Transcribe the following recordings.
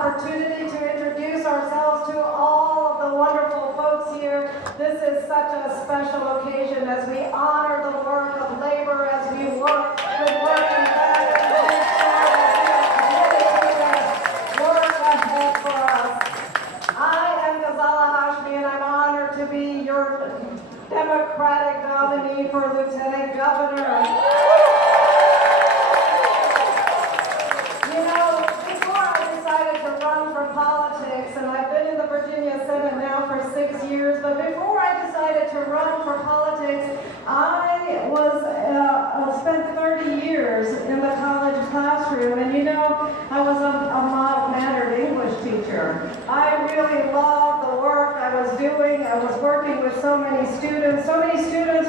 opportunity to introduce ourselves to all of the wonderful folks here. This is such a special occasion as we honor the work of labor, as we work with working families to make sure that we are committed to the work ahead for us. I am Ghazala Hashmi, and I'm honored to be your Democratic nominee for Lieutenant Governor. You know, before I decided to run for politics, and I've been in the Virginia Senate now for 6 years, but before I decided to run for politics, I spent 30 years in the college classroom, and you know, I was a mild-mannered English teacher. I really loved the work I was doing. I was working with so many students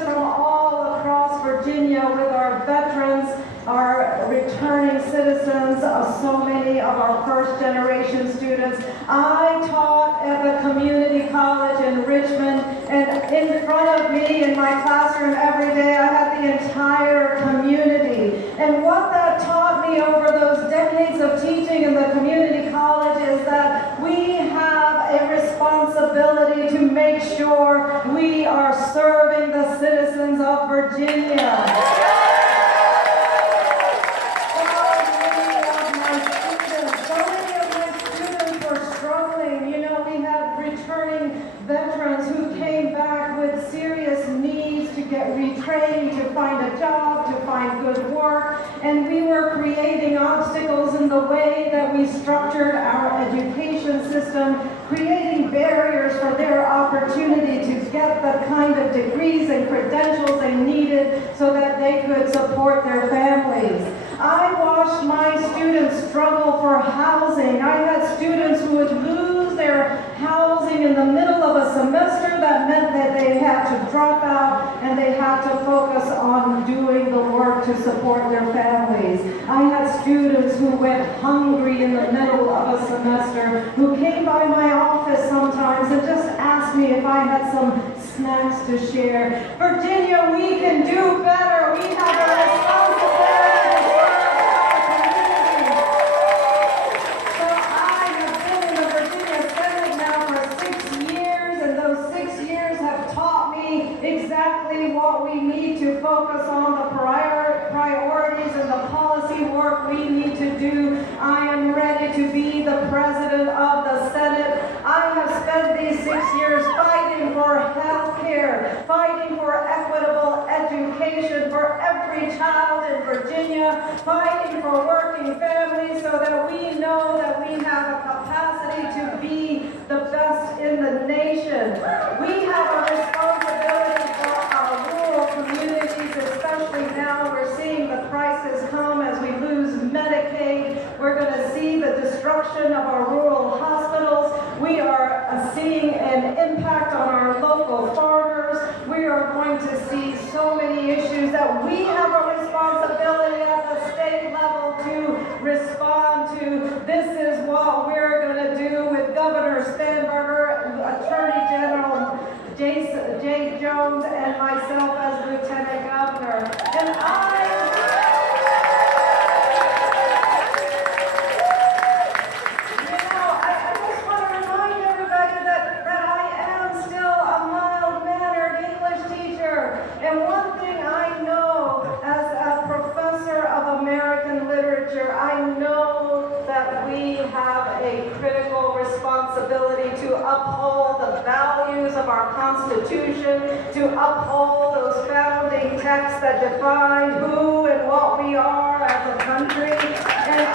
from all across Virginia, with our veterans, our returning citizens, so many of our first-generation students. I taught at the community college in Richmond, and in front of me in my classroom every day, I had the entire community. And what that taught me over those decades of teaching in the community college is that we have a responsibility to make sure we are serving the citizens of Virginia. Veterans who came back with serious needs to get retrained, to find a job, to find good work, and we were creating obstacles in the way that we structured our education system, creating barriers for their opportunity to get the kind of degrees and credentials they needed so that they could support their families. I watched my students struggle for housing. I had students who would lose their housing in the middle of a semester. That meant that they had to drop out and they had to focus on doing the work to support their families. I had students who went hungry in the middle of a semester, who came by my office sometimes and just asked me if I had some snacks to share. Virginia, we can do better. We have a responsibility. Exactly what we need to focus on, the priorities and the policy work we need to do. I am ready to be the president of the Senate. I have spent these 6 years fighting for health care, fighting for equitable education for every child in Virginia, fighting for working families so that we know that we have a capacity to be the best in the nation. We have a responsibility for our rural communities, especially now we're seeing the crisis come as we lose Medicaid. We're going to see the destruction of our rural hospitals. We are seeing an impact on our local farmers. We are going to see so many issues that we have a responsibility at the state level to respond to. This is what we're going to do with Governor Stanberger, Attorney General Jay Jones, and myself as Lieutenant Governor. And I just want to remind everybody that I am still a mild-mannered English teacher. And one thing I know as a professor of American literature, I know that we have a critical responsibility to uphold the values of our Constitution, to uphold those founding texts that define who and what we are as a country. And